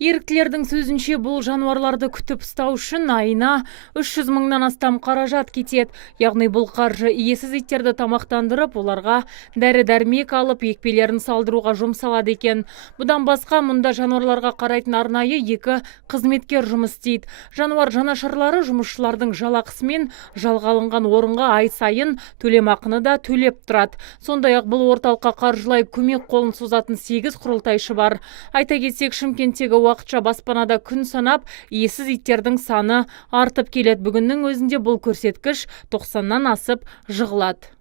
Еріктілердің сөзінше бұл жануарларды күтіп ұстау үшін айына 300 мыңнан астам қаражат кетеді. Яғни бұл қаржы иесіз иттерді тамақтандырып, оларға дәрі-дәрмек алып, екпелерін салдыруға жұмсалады екен. Бұдан басқа мұнда жануарларға қарайтын арнайы 2 қызметкер жұмыс істейді. Жануар жанашырлары жұмысшылардың жалақысымен жалға алынған орынға ай сайын төлемақыны да төлеп тұрады. Сондай-ақ бұл орталыққа қаржылай көмек қолын созатын 8 құрылтайшы бар. Айта кетсек, Шымкенттегі уақытша баспанада күн санап, иесіз иттердің саны артып келеді. Бүгіннің өзінде бұл көрсеткіш 90-нан асып жығылады.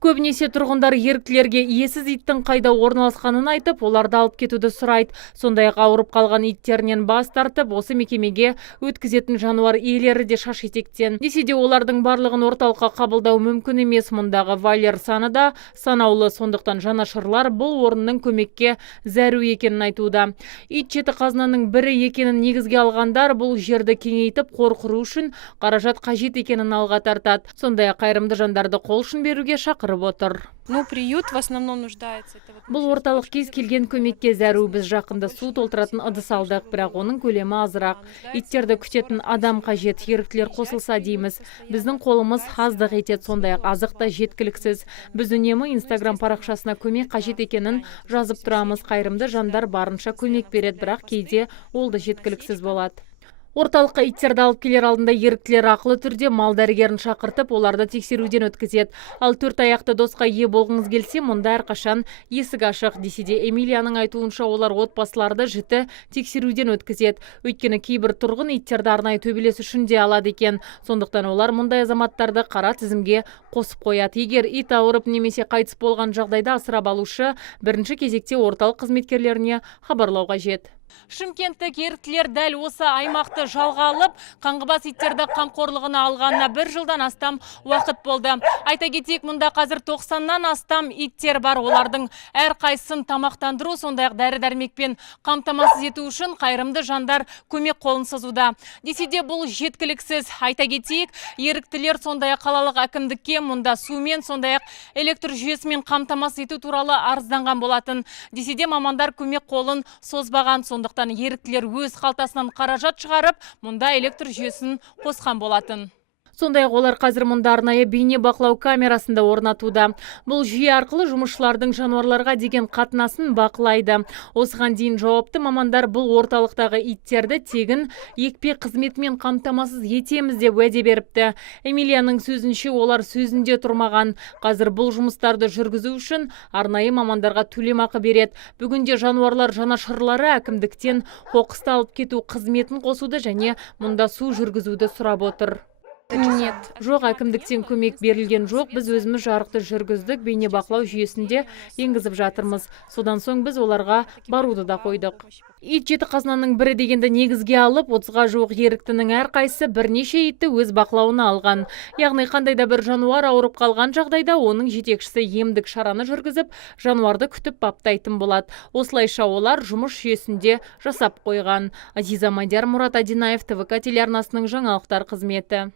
Көбінесе тұрғындар еріктілерге иесіз иттің қайда орналасқанын айтып, оларды алып кетуді сұрайды. Сондай-ақ ауырып қалған иттерінен бас тартып, осы мекемеге өткізетін жануар иелері де шаш етектен. Десе де олардың барлығын орталыққа қабылдау мүмкін емес. Мұндағы вольер саны да санаулы, сондықтан жанашырлар бұл орынның көмекке зәру екенін айтуда. Ит жеті қазынаның бірі екенін негізге алғандар бұл жерді кеңейтіп қор құру үшін қаражат қажет екенін алға тартады. Сондай-ақ қайырымды жандарды қол ұшын беруге шақырып отыр. Приют в основном нуждается. Бұл орталық кез келген көмекке зәру. Біз жақында су толтыратын ыдыс алдық, бірақ оның көлемі азырақ. Иттерді күтетін адам қажет, еріктілер қосылса дейміз. Біздің қолымыз аздық етеді, сондай-ақ азық та жеткіліксіз. Біз үнемі Instagram парақшасына көмек қажет екенін жазып тұрамыз. Қайырымды жандар барынша көмек береді, бірақ кейде ол да жеткіліксіз болады. Орталыққа иттерді алып келер алдында еріктілер ақылы түрде мал дәрігерін шақыртып, оларды тексеруден өткізеді. Ал 4 аяқты досқа ие болғыңыз келсе, мұнда әрқашан есік ашық. Десе де Эмилияның айтуынша, олар отбасыларды жіті тексеруден өткізеді. Өйткені кейбір тұрғын иттерді арнайы төбелес үшін де алады екен. Сондықтан олар мұндай азаматтарды қара тізімге қосып қояды. Егер ит ауырып немесе қайтыс болған жағдайда асырап алушы бірінші кезекте орталық қызметкерлеріне хабарлау қажет. Шымкенттік еріктілер дәл осы аймақты жалға алып, қаңғыбас иттерді қамқорлығына алғанына 1 жылдан астам уақыт болды. Айта кетейік, мұнда қазір 90-нан астам иттер бар. Олардың әрқайсысын тамақтандыру, сондай-ақ дәрі-дәрмекпен қамтамасыз ету үшін қайырымды жандар көмек қолын созуда. Десе де бұл жеткіліксіз. Айта кетейік, еріктілер сондай-ақ қалалық әкімдікке мұнда сумен, сондай-ақ электр жүйесімен қамтамасыз ету туралы арызданған болатын. Десе де мамандар көмек қолын созбаған. Сондықтан еріктілер өз қалтасынан қаражат шығарып, мұнда электр жүйесін қосқан болатын. Сондай-ақ олар қазір мұнда арнайы бейне бақылау камерасында орнатуда. Бұл жүйе арқылы жұмысшылардың жануарларға деген қатынасын бақылайды. Осыған дейін жауапты мамандар бұл орталықтағы иттерді тегін екпе қызметімен қамтамасыз етеміз деп уәде беріпті. Эмилияның сөзінше, олар сөзінде тұрмаған. Қазір бұл жұмыстарды жүргізу үшін арнайы мамандарға төлемақы береді. Бүгінде жануарлар жанашырлары әкімдіктен қоқысты алып кету қызметін қосуды және мұнда су жүргізуді сұрап отыр. Нет, жоқ, әкімдіктен көмек берілген жоқ. Біз өзіміз жарықты жүргіздік, бейне бақылау жүйесінде енгізіп жатырмыз. Содан соң біз оларға баруды да қойдық. Ит жеті қазынаның бірі дегенді негізге алып, 30-ға жуық еріктінің әрқайсысы бірнеше итті өз бақылауына алған. Яғни қандай да бір жануар ауырып қалған жағдайда оның жетекшісі емдік шараны жүргізіп, жануарды күтіп баптайтын болады. Осылайша олар жұмыс жүйесінде жасап қойған. Азиза Мадияр, Мұрат Адинаев, ТВК телеарнасының жаңалықтар қызметі.